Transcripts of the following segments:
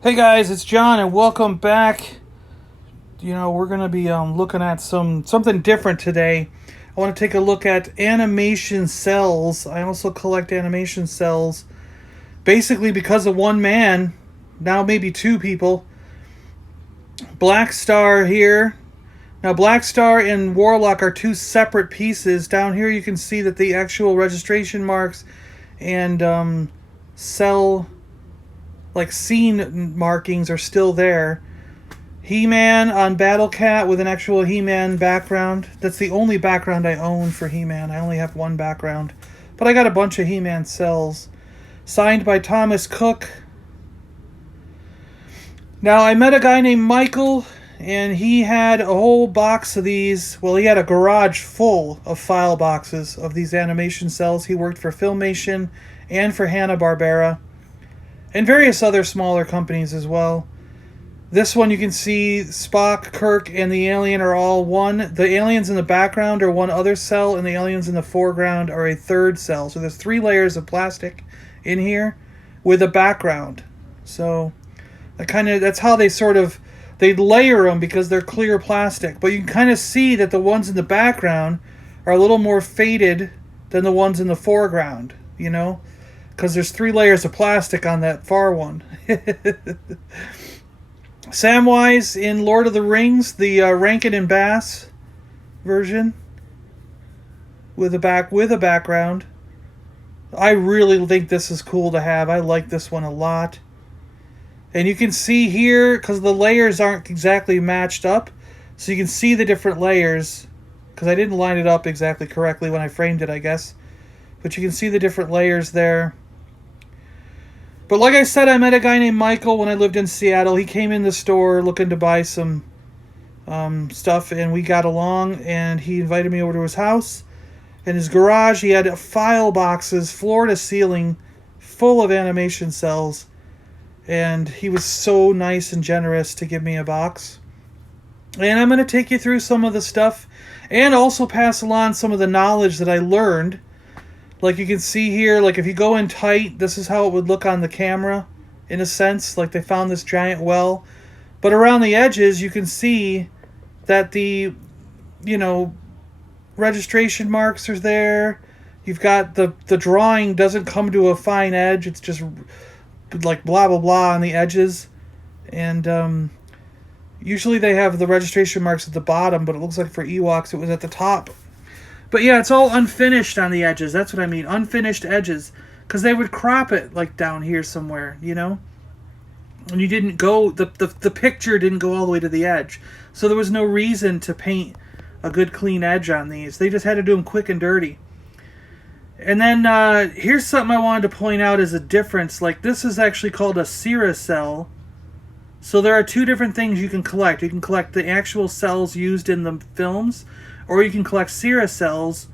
Hey guys, it's John, and welcome back. We're gonna be looking at something different today. I want to take a look at animation cells. I also collect animation cells, basically because of one man, now maybe two people. Black Star here. Now, Black Star and Warlock are two separate pieces. Down here, you can see that the actual registration marks and cell, like scene markings, are still there. He-Man on Battle Cat with an actual He-Man background. That's the only background I own for He-Man. I only have one background. But I got a bunch of He-Man cells. Signed by Thomas Cook. Now, I met a guy named Michael, and he had a whole box of these. Well, he had a garage full of file boxes of these animation cells. He worked for Filmation and for Hanna-Barbera, and various other smaller companies as well. This one, you can see Spock, Kirk, and the alien are all one. The aliens in the background are one other cell, and the aliens in the foreground are a third cell. So there's 3 layers of plastic in here with a background. So that's how they layer them, because they're clear plastic. But you can kind of see that the ones in the background are a little more faded than the ones in the foreground, because there's 3 layers of plastic on that far one. Samwise in Lord of the Rings, the Rankin and Bass version with a background. I really think this is cool to have. I like this one a lot. And you can see here, because the layers aren't exactly matched up, so you can see the different layers, because I didn't line it up exactly correctly when I framed it, I guess. But you can see the different layers there. But like I said, I met a guy named Michael when I lived in Seattle. He came in the store looking to buy some stuff, and we got along, and he invited me over to his house. In his garage, he had file boxes, floor to ceiling, full of animation cells. And he was so nice and generous to give me a box. And I'm going to take you through some of the stuff and also pass along some of the knowledge that I learned. Like you can see here, like if you go in tight, this is how it would look on the camera, in a sense. Like they found this giant well. But around the edges, you can see that the, registration marks are there. You've got the drawing doesn't come to a fine edge. It's just like blah blah blah on the edges, and usually they have the registration marks at the bottom, but it looks like for Ewoks it was at the top. But yeah, it's all unfinished on the edges. That's what I mean, unfinished edges, because they would crop it like down here somewhere, and you didn't go, the picture didn't go all the way to the edge, so there was no reason to paint a good clean edge on these. They just had to do them quick and dirty. And then here's something I wanted to point out as a difference. Like, this is actually called a Seri-cel. So there are 2 different things you can collect. You can collect the actual cells used in the films, or you can collect Seri-Cels,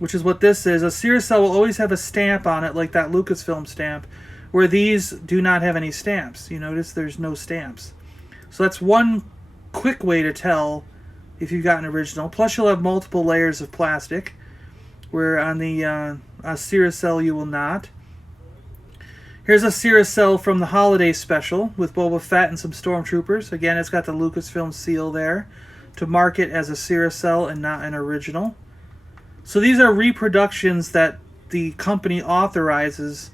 which is what this is. A Seri-cel will always have a stamp on it, like that Lucasfilm stamp, where these do not have any stamps. You notice there's no stamps. So that's one quick way to tell if you've got an original. Plus, you'll have multiple layers of plastic, where on the Seri-cel you will not. Here's a Seri-cel from the holiday special with Boba Fett and some stormtroopers. Again, it's got the Lucasfilm seal there to mark it as a Seri-cel and not an original. So these are reproductions that the company authorizes,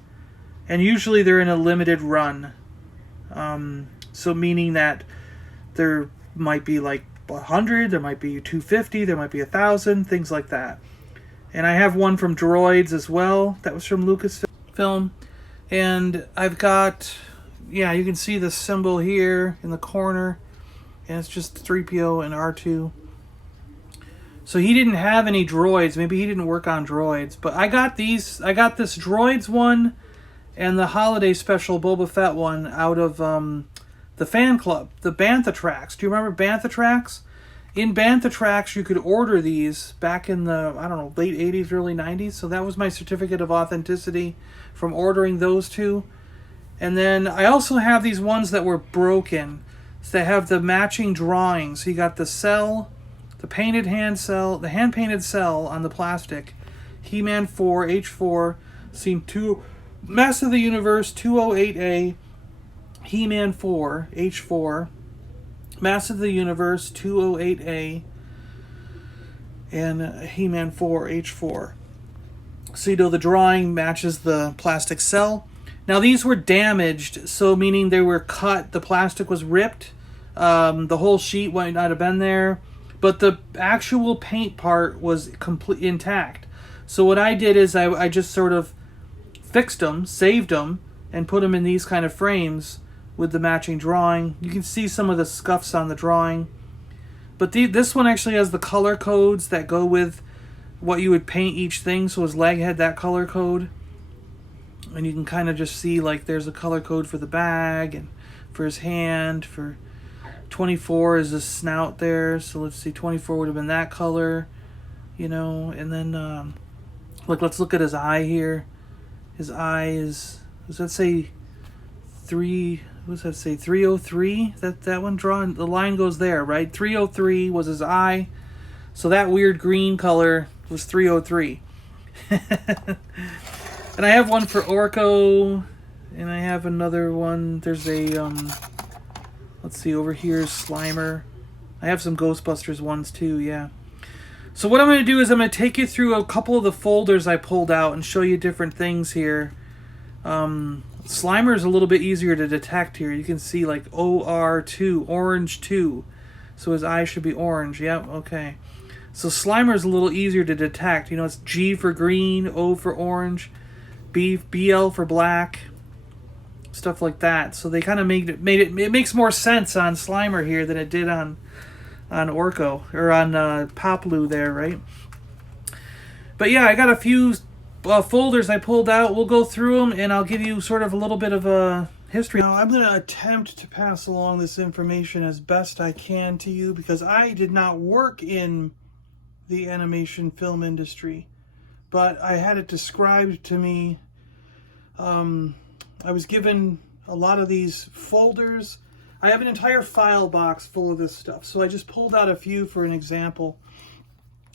and usually they're in a limited run. So meaning that there might be like 100, there might be 250, there might be 1,000, things like that. And I have one from Droids as well. That was from Lucasfilm. And I've got, you can see the symbol here in the corner. And it's just 3PO and R2. So he didn't have any droids. Maybe he didn't work on droids. But I got these. I got this droids one and the holiday special Boba Fett one out of the fan club. The Bantha Tracks. Do you remember Bantha Tracks? In Bantha Tracks, you could order these back in the, late 80s, early 90s. So that was my certificate of authenticity from ordering those 2. And then I also have these ones that were broken. So they have the matching drawings. So you got the cell, the painted hand cell, the hand-painted cell on the plastic. He-Man 4, H4, Scene 2, Master of the Universe 208A, He-Man 4, H4, Masters of the Universe 208A, and He-Man 4, H4. So you know the drawing matches the plastic cell. Now these were damaged, so meaning they were cut, the plastic was ripped, the whole sheet might not have been there, but the actual paint part was completely intact. So what I did is I just sort of fixed them, saved them, and put them in these kind of frames with the matching drawing. You can see some of the scuffs on the drawing. But this one actually has the color codes that go with what you would paint each thing. So his leg had that color code. And you can kind of just see like there's a color code for the bag and for his hand. For 24 is the snout there. So let's see, 24 would have been that color. You know, and then look, let's look at his eye here. His eye is, does that say 3, what does that say, 303? That one drawn, the line goes there, right? 303 was his eye. So that weird green color was 303. And I have one for Orko, and I have another one. There's a, let's see, over here is Slimer. I have some Ghostbusters ones too, yeah. So what I'm going to do is I'm going to take you through a couple of the folders I pulled out and show you different things here. Slimer is a little bit easier to detect here. You can see like OR2, orange 2. So his eye should be orange. Yep, okay. So Slimer is a little easier to detect. You know, it's G for green, O for orange, BL for black, stuff like that. So they kind of made it makes more sense on Slimer here than it did on Orko, or on Poplu there, right? But yeah, I got a few folders I pulled out. We'll go through them, and I'll give you sort of a little bit of a history. Now, I'm going to attempt to pass along this information as best I can to you, because I did not work in the animation film industry, but I had it described to me. I was given a lot of these folders. I have an entire file box full of this stuff, so I just pulled out a few for an example.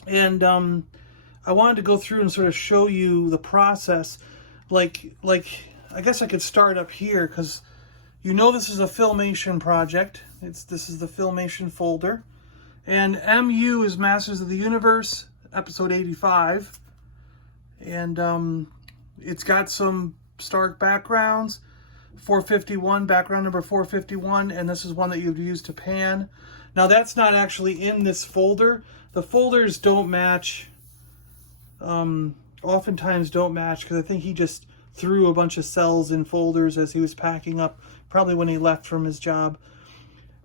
And I wanted to go through and sort of show you the process. Like I guess I could start up here, because you know this is a Filmation project. This is the Filmation folder. And MU is Masters of the Universe, episode 85. And it's got some Stark backgrounds. 451, background number 451, and this is one that you'd use to pan. Now that's not actually in this folder. The folders don't match, oftentimes don't match, because I think he just threw a bunch of cells in folders as he was packing up, probably when he left from his job.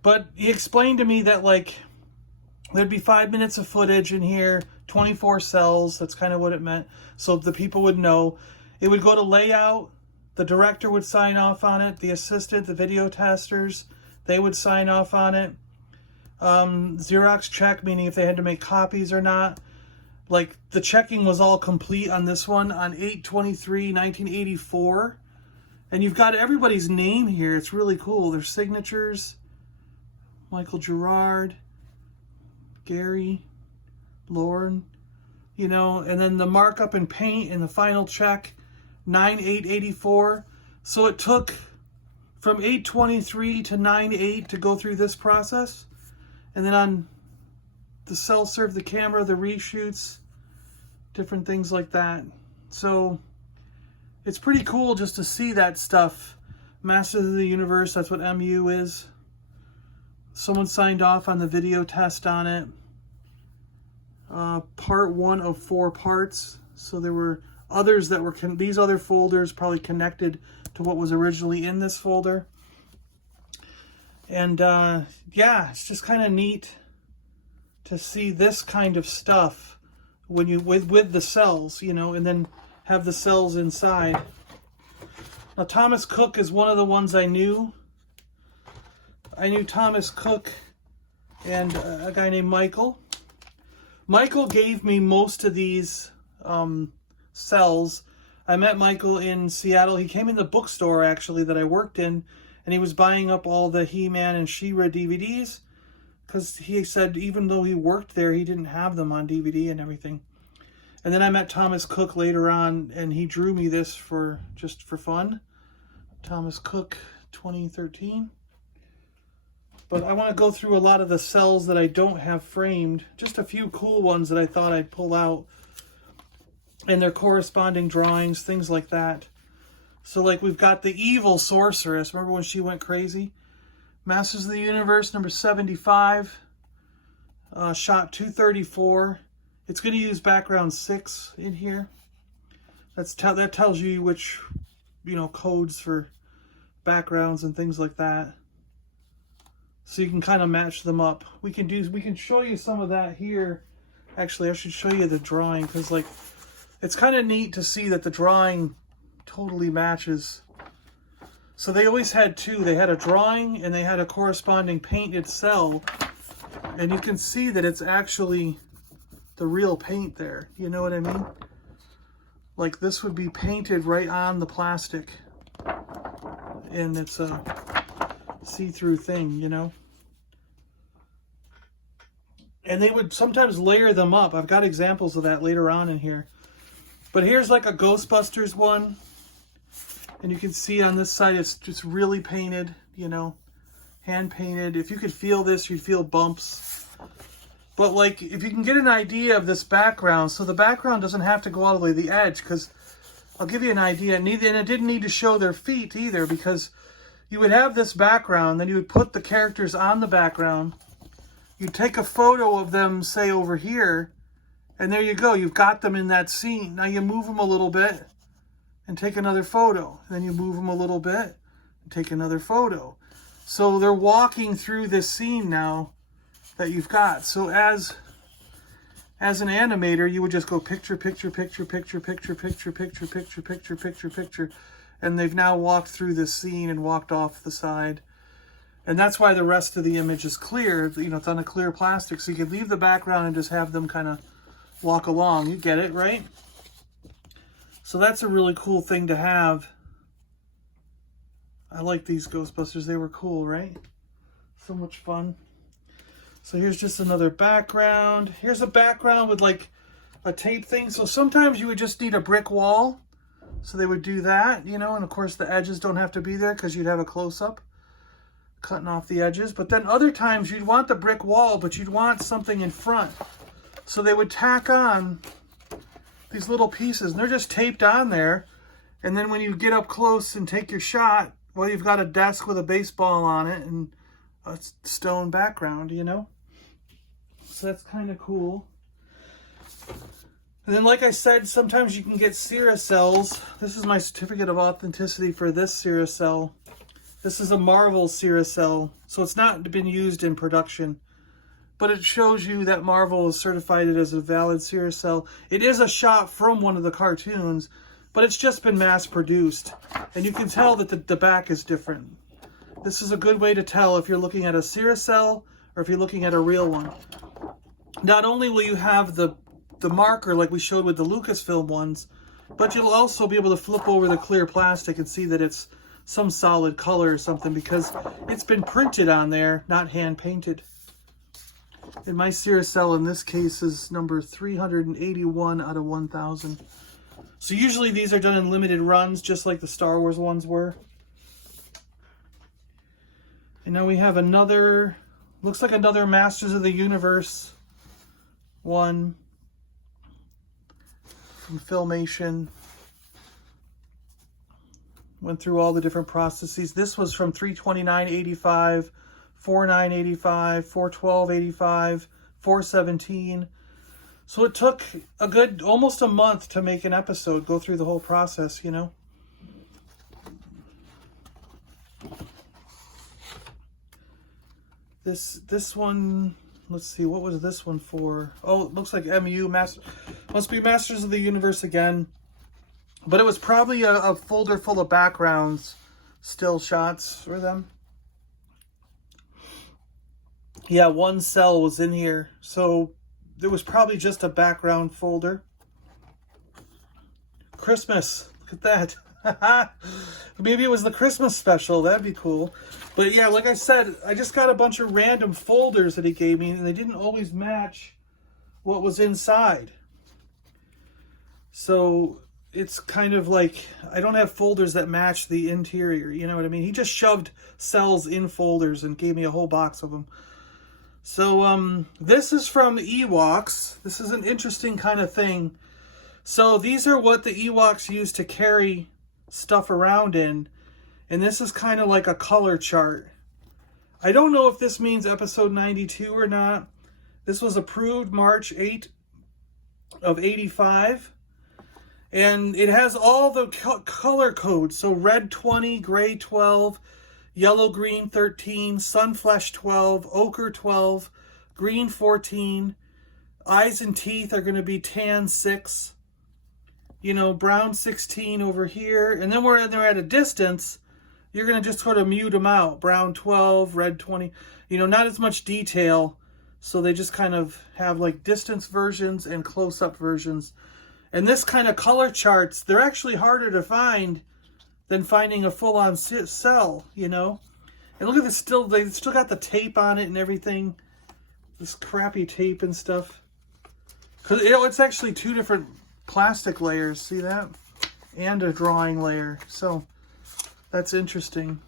But he explained to me that like there'd be 5 minutes of footage in here, 24 cells, that's kind of what it meant, so the people would know. It would go to layout. The director would sign off on it. The assistant, the video testers, they would sign off on it. Xerox check, meaning if they had to make copies or not. Like, the checking was all complete on this one on 8/23/1984. And you've got everybody's name here. It's really cool. There's signatures. Michael Gerard, Gary, Lauren, you know, and then the markup and paint and the final check. 9/8/84. So it took from 8/23 to 9/8 to go through this process. And then on the cell serve the camera, the reshoots, different things like that. So it's pretty cool just to see that stuff. Masters of the Universe, that's what MU is. Someone signed off on the video test on it. Part 1 of 4 parts. So there were others that were, these other folders probably connected to what was originally in this folder. And yeah, it's just kind of neat to see this kind of stuff when you, with the cells, you know, and then have the cells inside. Now Thomas Cook is one of the ones I knew. I knew Thomas Cook and a guy named Michael. Michael gave me most of these cells. I met Michael in Seattle. He came in the bookstore actually that I worked in, and he was buying up all the He-Man and She-Ra DVDs, because he said even though he worked there, he didn't have them on DVD and everything. And then I met Thomas Cook later on, and he drew me this for just for fun. Thomas Cook 2013. But I want to go through a lot of the cells that I don't have framed. Just a few cool ones that I thought I'd pull out. And their corresponding drawings, things like that. So like we've got the evil sorceress. Remember when she went crazy? Masters of the Universe, number 75. Shot 234. It's going to use background 6 in here. That tells you which, codes for backgrounds and things like that. So you can kind of match them up. We can show you some of that here. Actually, I should show you the drawing because like it's kind of neat to see that the drawing totally matches. So they always had two. They had a drawing and they had a corresponding painted cell. And you can see that it's actually the real paint there. You know what I mean? Like this would be painted right on the plastic. And it's a see-through thing, And they would sometimes layer them up. I've got examples of that later on in here. But here's like a Ghostbusters one. And you can see on this side it's just really painted, hand painted. If you could feel this, you'd feel bumps. But like, if you can get an idea of this background, so the background doesn't have to go all the way to the edge, because I'll give you an idea. And it didn't need to show their feet either, because you would have this background, then you would put the characters on the background. You'd take a photo of them, say, over here, and there you go. You've got them in that scene. Now you move them a little bit and take another photo. Then you move them a little bit and take another photo. So they're walking through this scene now that you've got. So as an animator, you would just go picture, picture, picture, picture, picture, picture, picture, picture, picture, picture, picture. And they've now walked through this scene and walked off the side. And that's why the rest of the image is clear. It's on a clear plastic. So you can leave the background and just have them kind of walk along. You get it, right? So that's a really cool thing to have. I like these Ghostbusters. They were cool, right? So much fun. So here's just another background. Here's a background with like a tape thing. So sometimes you would just need a brick wall. So they would do that, and of course the edges don't have to be there because you'd have a close-up cutting off the edges. But then other times you'd want the brick wall, but you'd want something in front. So they would tack on these little pieces, and they're just taped on there. And then when you get up close and take your shot, well, you've got a desk with a baseball on it and a stone background, So that's kind of cool. And then, like I said, sometimes you can get Seri-Cels. This is my certificate of authenticity for this Seri-Cel. This is a Marvel Seri-Cel, so it's not been used in production. But it shows you that Marvel has certified it as a valid Seri-Cel. It is a shot from one of the cartoons, but it's just been mass-produced. And you can tell that the back is different. This is a good way to tell if you're looking at a Seri-Cel or if you're looking at a real one. Not only will you have the marker like we showed with the Lucasfilm ones, but you'll also be able to flip over the clear plastic and see that it's some solid color or something because it's been printed on there, not hand painted. And my Seri-Cel in this case is number 381 out of 1,000. So usually these are done in limited runs, just like the Star Wars ones were. And now we have another, looks like another Masters of the Universe one from Filmation. Went through all the different processes. This was from 329.85, 49.85, 412.85, 417. So it took a good almost a month to make an episode, go through the whole process, This one, let's see, what was this one for? Oh, it looks like MU, must be Masters of the Universe again. But it was probably a folder full of backgrounds, still shots for them. Yeah, one cell was in here. So there was probably just a background folder. Christmas, look at that. Maybe it was the Christmas special. That'd be cool. But yeah, like I said, I just got a bunch of random folders that he gave me, and they didn't always match what was inside. So it's kind of like, I don't have folders that match the interior, you know what I mean? He just shoved cells in folders and gave me a whole box of them. So this is from Ewoks. This is an interesting kind of thing. So these are what the Ewoks use to carry stuff around in. And this is kind of like a color chart. I don't know if this means episode 92 or not. This was approved March 8 of 85. And it has all the color codes. So red 20, gray 12, yellow green 13, sunflesh 12, ochre 12, green 14. Eyes and teeth are going to be tan 6. You know, brown 16 over here. And then when they're at a distance, you're going to just sort of mute them out. Brown 12, red 20. You know, not as much detail. So they just kind of have like distance versions and close-up versions. And this kind of color charts, they're actually harder to find than finding a full-on cell, you know. And look at this, they still got the tape on it and everything. This crappy tape and stuff. Because, you know, it's actually 2 different plastic layers, see that? And a drawing layer. So that's interesting.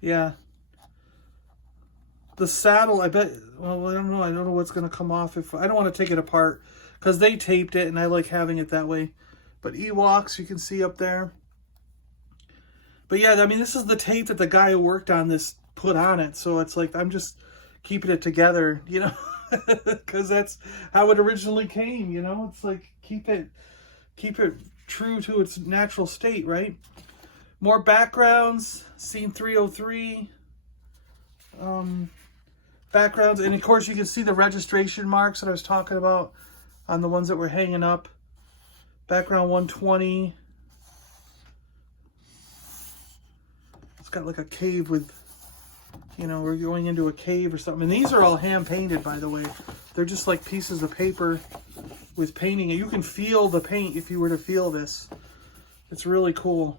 Yeah. The saddle, I bet, well, I don't know what's going to come off. If I don't want to take it apart because they taped it and I like having it that way. But Ewoks, you can see up there. But yeah, I mean, this is the tape that the guy who worked on this put on it. So it's like, I'm just keeping it together, you know, because that's how it originally came, you know. It's like, keep it true to its natural state, right? More backgrounds, scene 303. Backgrounds, and of course you can see the registration marks that I was talking about on the ones that were hanging up. Background 120. It's got like a cave with, you know, we're going into a cave or something. And these are all hand painted, by the way. They're just like pieces of paper with painting. You can feel the paint if you were to feel this. It's really cool.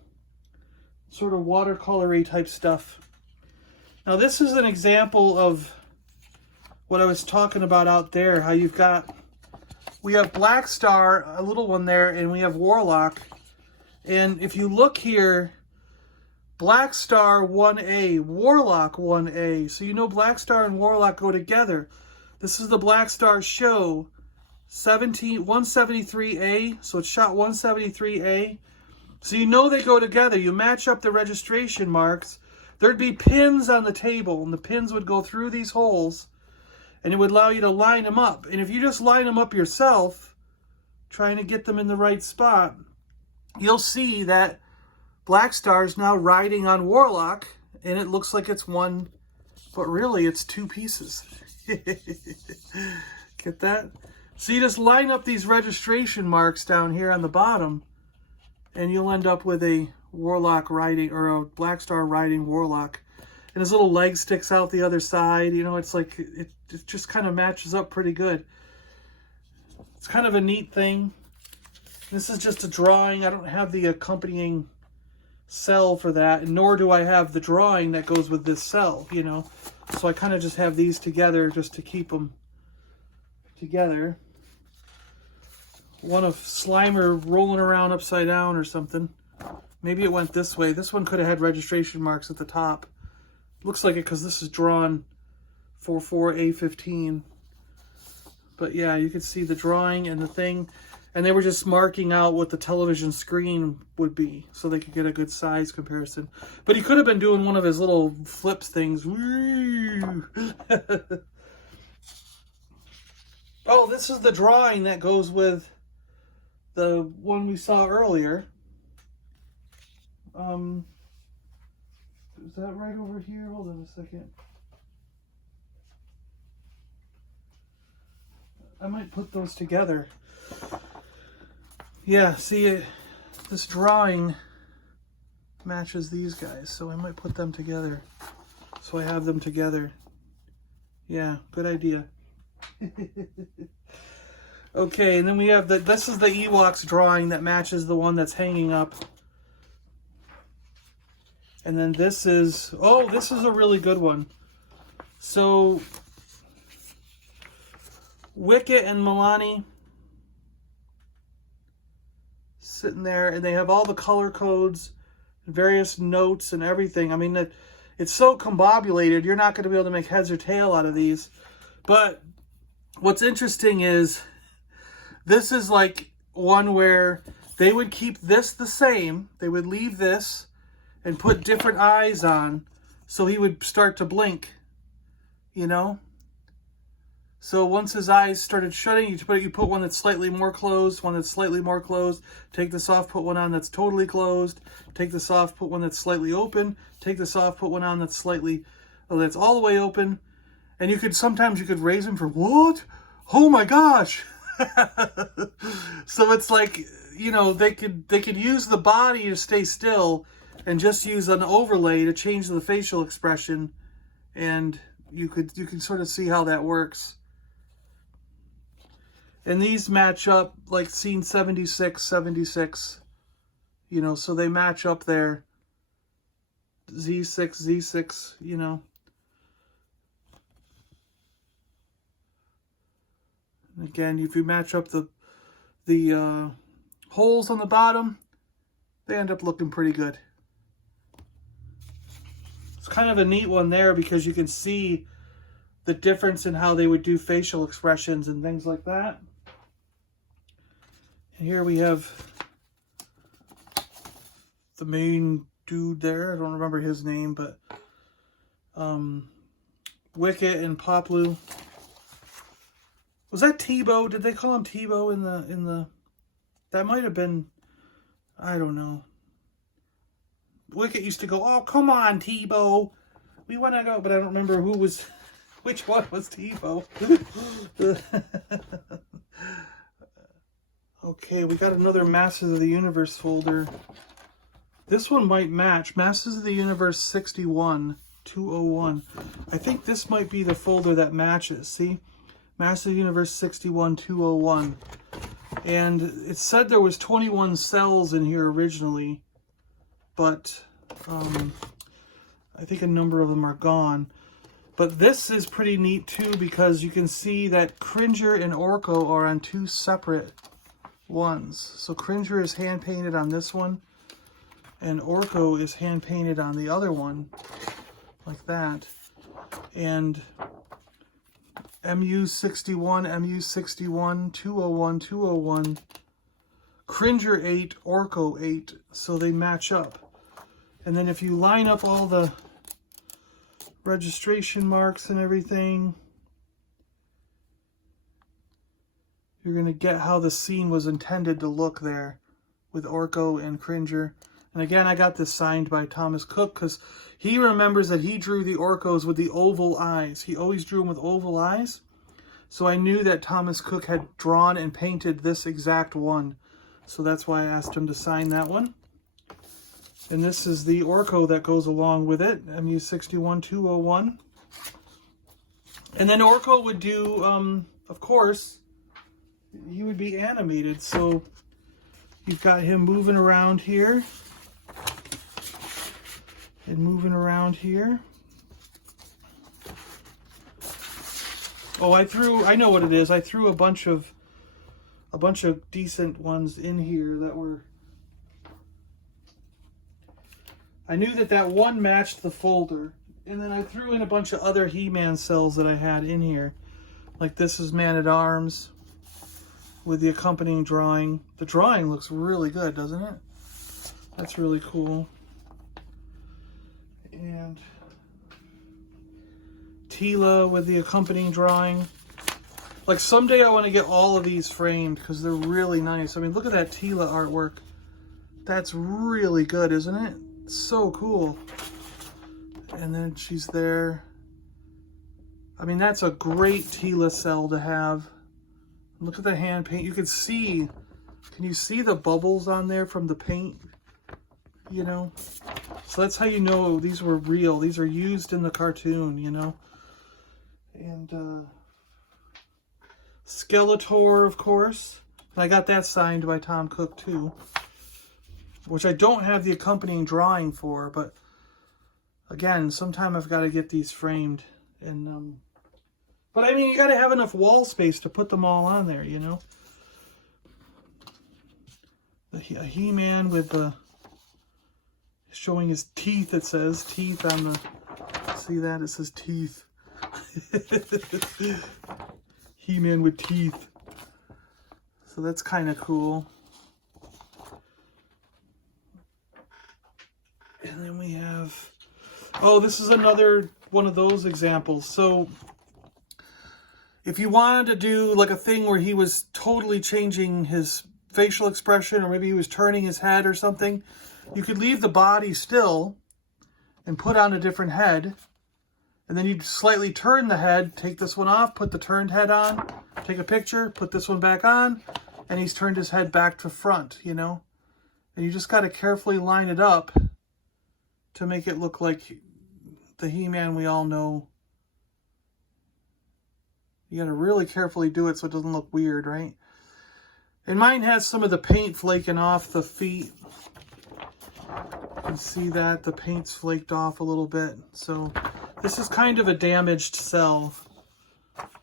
Sort of watercolory type stuff. Now this is an example of what I was talking about out there, how we have Black Star, a little one there, and we have Warlock. And if you look here, Black Star 1A, Warlock 1A. So you know Black Star and Warlock go together. This is the Black Star show, 173A, so it's shot 173A. So you know they go together. You match up the registration marks. There'd be pins on the table, and the pins would go through these holes, and it would allow you to line them up. And if you just line them up yourself, trying to get them in the right spot, you'll see that Black Star is now riding on Warlock, and it looks like it's one, but really it's 2 pieces. Get that? So you just line up these registration marks down here on the bottom, and you'll end up with a Warlock riding, or a Black Star riding Warlock. And his little leg sticks out the other side. You know, it's like, it just kind of matches up pretty good. It's kind of a neat thing. This is just a drawing. I don't have the accompanying cell for that, nor do I have the drawing that goes with this cell, you know. So I kind of just have these together just to keep them together. One of Slimer rolling around upside down or something. Maybe it went this way. This one could have had registration marks at the top. Looks like it because this is drawn 44A15. But yeah, you could see the drawing and the thing. And they were just marking out what the television screen would be so they could get a good size comparison. But he could have been doing one of his little flips things. Oh, this is the drawing that goes with the one we saw earlier. Is that right over here? Hold on a second. I might put those together. Yeah, see, this drawing matches these guys, so I might put them together. So I have them together. Yeah, good idea. Okay, and then we have this is the Ewoks drawing that matches the one that's hanging up. And then this is, oh, this is a really good one. So, Wicket and Milani, sitting there, and they have all the color codes, various notes and everything. I mean, it's so combobulated, you're not going to be able to make heads or tail out of these. But what's interesting is this is like one where they would keep this the same. They would leave this and put different eyes on so he would start to blink, you know? So once his eyes started shutting, you put one that's slightly more closed, one that's slightly more closed. Take this off, put one on that's totally closed. Take this off, put one that's slightly open. Take this off, put one on that's that's all the way open. And sometimes you could raise them for, what? Oh my gosh. So it's like, you know, they could use the body to stay still and just use an overlay to change the facial expression. And you can sort of see how that works. And these match up like scene 76, 76, you know, so they match up there. Z6, Z6, you know. And again, if you match up the holes on the bottom, they end up looking pretty good. It's kind of a neat one there because you can see the difference in how they would do facial expressions and things like that. And here we have the main dude there. I don't remember his name, but Wicket and Poplu. Was that Tebow? Did they call him Tebow in the? That might have been. I don't know. Wicket used to go, "Oh, come on, Tebow, we want to go," but I don't remember which one was Tebow. Okay, we got another Masters of the Universe folder. This one might match. Masters of the Universe 61, 201. I think this might be the folder that matches. See? Masters of the Universe 61, 201. And it said there was 21 cells in here originally. But I think a number of them are gone. But this is pretty neat too because you can see that Cringer and Orko are on two separate ones. So Cringer is hand painted on this one and Orko is hand painted on the other one, like that. And MU61, MU61, 201, 201, Cringer 8, Orko 8, so they match up. And then if you line up all the registration marks and everything, you're going to get how the scene was intended to look there with Orko and Cringer. And again, I got this signed by Thomas Cook because he remembers that he drew the Orkos with the oval eyes. He always drew them with oval eyes. So I knew that Thomas Cook had drawn and painted this exact one. So that's why I asked him to sign that one. And this is the Orko that goes along with it, MU61 201. And then Orko would do, of course, he would be animated. So you've got him moving around here. And moving around here. Oh, I know what it is. I threw a bunch of decent ones in here that were, I knew that one matched the folder. And then I threw in a bunch of other He-Man cells that I had in here. Like this is Man-at-Arms with the accompanying drawing. The drawing looks really good, doesn't it? That's really cool. And Teela with the accompanying drawing. Like someday I want to get all of these framed because they're really nice. I mean, look at that Teela artwork. That's really good, isn't it? So cool. And then she's there. I mean, that's a great Teela cell to have. Look at the hand paint. You can see, can you see the bubbles on there from the paint? You know? So that's how you know these were real. These are used in the cartoon, you know? And Skeletor, of course. And I got that signed by Tom Cook, too. Which I don't have the accompanying drawing for, but again, sometime I've got to get these framed. And but I mean, you got to have enough wall space to put them all on there, you know? a He-Man with the showing his teeth. It says teeth on the. See that? It says teeth. He-Man with teeth. So that's kind of cool. And then we have. Oh, this is another one of those examples. So if you wanted to do like a thing where he was totally changing his facial expression, or maybe he was turning his head or something, you could leave the body still and put on a different head. And then you'd slightly turn the head, take this one off, put the turned head on, take a picture, put this one back on, and he's turned his head back to front, you know? And you just got to carefully line it up to make it look like the He-Man we all know. You got to really carefully do it so it doesn't look weird, right? And mine has some of the paint flaking off the feet. You can see that the paint's flaked off a little bit. So this is kind of a damaged cell,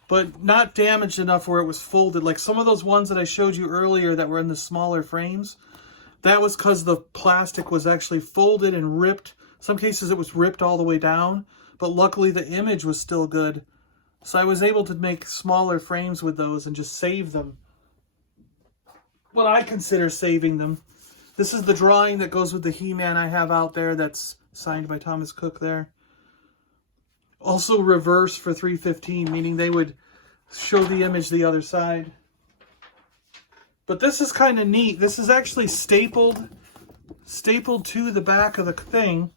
but not damaged enough where it was folded. Like some of those ones that I showed you earlier that were in the smaller frames, that was because the plastic was actually folded and ripped. Some cases it was ripped all the way down, but luckily the image was still good. So I was able to make smaller frames with those and just save them. What I consider saving them. This is the drawing that goes with the He-Man I have out there that's signed by Thomas Cook there. Also reverse for 315, meaning they would show the image the other side. But this is kind of neat. This is actually stapled to the back of the thing.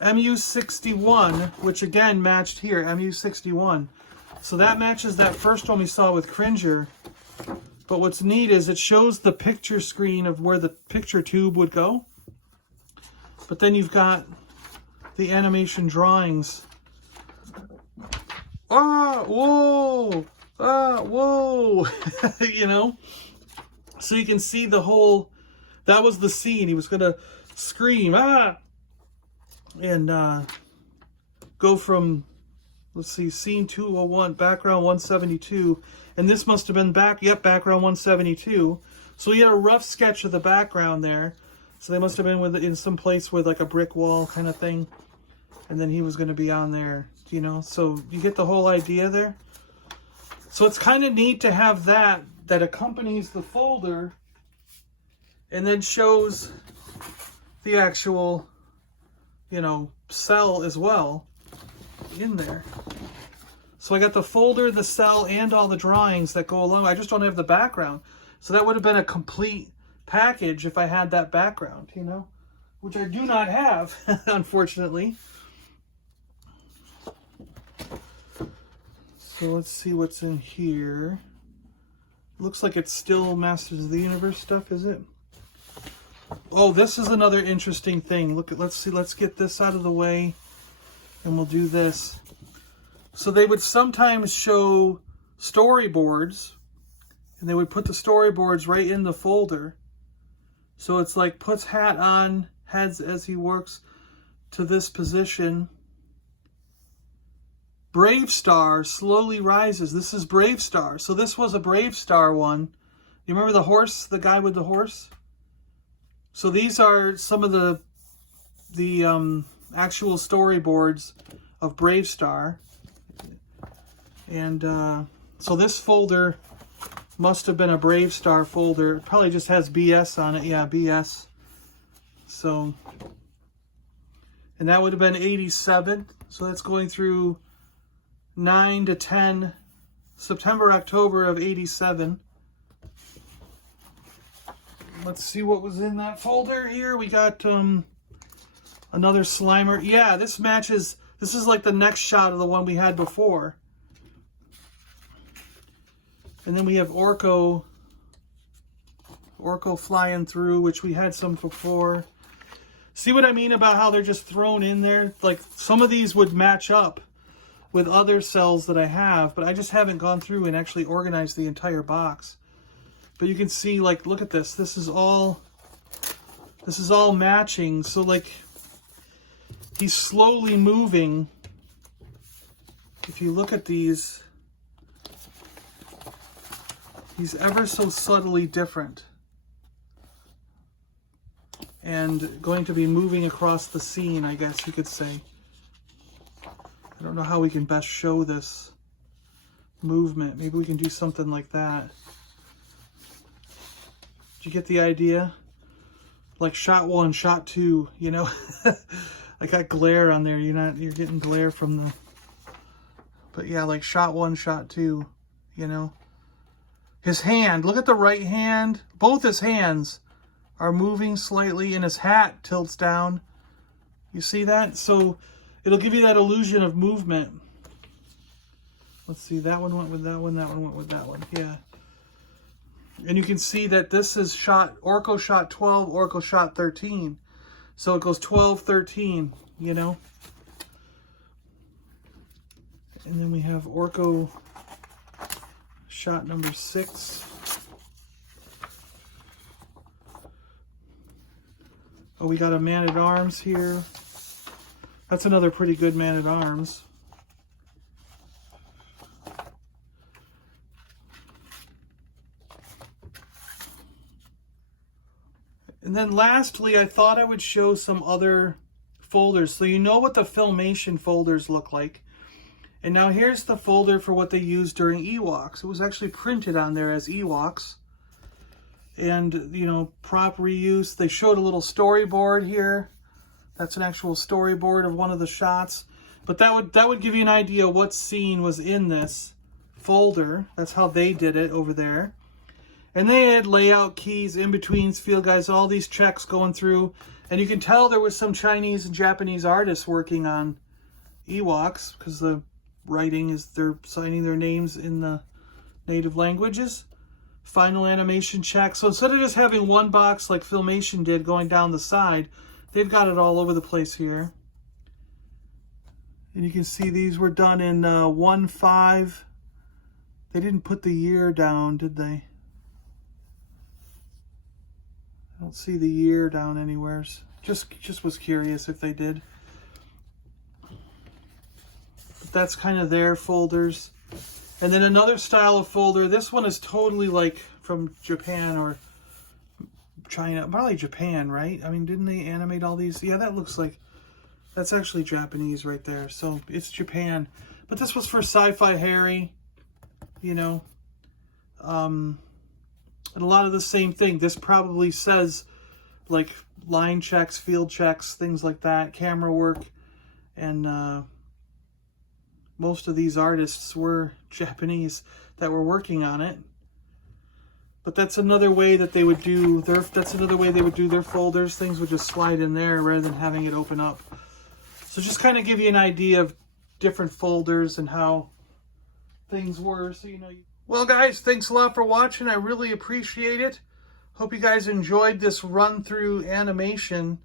MU61, which again matched here, MU61. So that matches that first one we saw with Cringer. But what's neat is it shows the picture screen of where the picture tube would go. But then you've got the animation drawings. Ah, whoa! Ah, whoa! You know? So you can see the whole, that was the scene. He was going to scream, ah! And go from, let's see, scene 201, background 172. And this must have been background 172. So he had a rough sketch of the background there. So they must have been in some place with like a brick wall kind of thing. And then he was going to be on there, you know. So you get the whole idea there. So it's kind of neat to have that accompanies the folder and then shows the actual, you know, cell as well in there. So I got the folder, the cell, and all the drawings that go along. I just don't have the background. So that would have been a complete package if I had that background, you know, which I do not have, unfortunately. So let's see what's in here. Looks like it's still Masters of the Universe stuff, is it? Oh, this is another interesting thing. Look, let's get this out of the way, and we'll do this. So they would sometimes show storyboards, and they would put the storyboards right in the folder. So it's like puts hat on, heads as he works to this position. Brave Star slowly rises. This is Brave Star. So this was a Brave Star one. You remember the horse, the guy with the horse? So these are some of the actual storyboards of Brave Star. And so this folder must have been a Brave Star folder. It probably just has BS on it. Yeah, BS. So, and that would have been 87. So that's going through 9 to 10, September, October of 87. Let's see what was in that folder here. We got another Slimer. Yeah, this matches. This is like the next shot of the one we had before. And then we have Orko flying through, which we had some before. See what I mean about how they're just thrown in there? Like some of these would match up with other cells that I have, but I just haven't gone through and actually organized the entire box. But you can see, like, look at this. This is all matching. So like he's slowly moving. If you look at these, he's ever so subtly different. and going to be moving across the scene, I guess you could say. I don't know how we can best show this movement. Maybe we can do something like that. Did you get the idea? Like shot 1, shot 2, you know? I got glare on there. You're getting glare from the... But yeah, like shot 1, shot 2, you know? His hand, look at the right hand. Both his hands are moving slightly, and his hat tilts down. You see that? So it'll give you that illusion of movement. Let's see, that one went with that one, that one went with that one. Yeah. And you can see that this is Orko shot 12, Orko shot 13. So it goes 12, 13, you know? And then we have Orko shot number 6. Oh, we got a man-at-arms here. That's another pretty good man-at-arms. And then lastly, I thought I would show some other folders so you know what the Filmation folders look like. And now here's the folder for what they used during Ewoks. It was actually printed on there as Ewoks. And, you know, prop reuse. They showed a little storyboard here. That's an actual storyboard of one of the shots. But that would give you an idea what scene was in this folder. That's how they did it over there. And they had layout keys, in-betweens, field guides, all these checks going through. And you can tell there was some Chinese and Japanese artists working on Ewoks because the writing is they're signing their names in the native languages. Final animation check. So instead of just having one box like Filmation did going down the side, they've got it all over the place here. And you can see these were done in 1/5. They didn't put the year down, did they? I don't see the year down anywhere. Just was curious if they did. But that's kind of their folders. And then another style of folder. This one is totally like from Japan or China. Probably Japan, right? I mean, didn't they animate all these? Yeah, that looks like... That's actually Japanese right there. So it's Japan. But this was for Sci-Fi Harry, you know. And a lot of the same thing. This probably says like line checks, field checks, things like that, camera work. And most of these artists were Japanese that were working on it. But that's another way that they would do their, their folders. Things would just slide in there rather than having it open up. So just kind of give you an idea of different folders and how things were, so you know. Well guys, thanks a lot for watching. I really appreciate it. Hope you guys enjoyed this run through animation.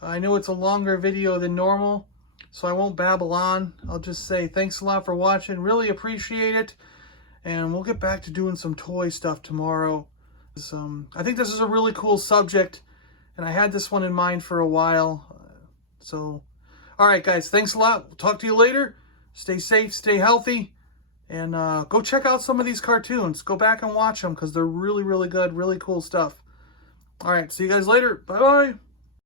I know it's a longer video than normal, so I won't babble on. I'll just say thanks a lot for watching. Really appreciate it. And we'll get back to doing some toy stuff tomorrow. I think this is a really cool subject, and I had this one in mind for a while. All right, guys, thanks a lot. We'll talk to you later. Stay safe, stay healthy, and go check out some of these cartoons. Go back and watch them because they're really, really good, really cool stuff. All right, see you guys later. Bye-bye.